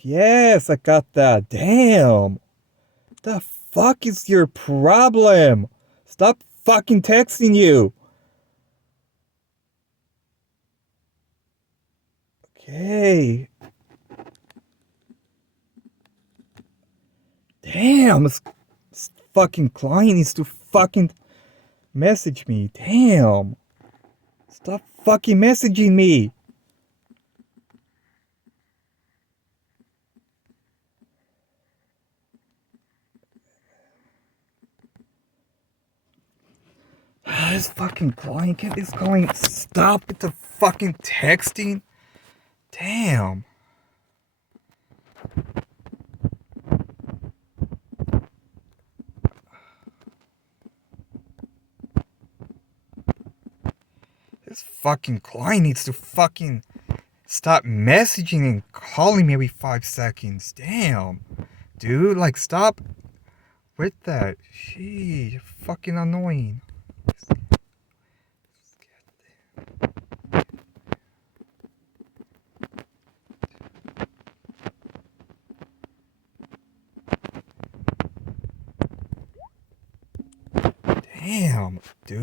Yes, I got that. Damn. The fuck is your problem? Stop fucking texting you. Okay. Damn, this fucking client needs to fucking message me. Damn. Stop fucking messaging me. This fucking client is calling. Stop with the fucking texting. Damn. This fucking client needs to fucking stop messaging and calling me every 5 seconds. Damn. Dude, like, stop with that. Gee, you're fucking annoying. Damn, dude.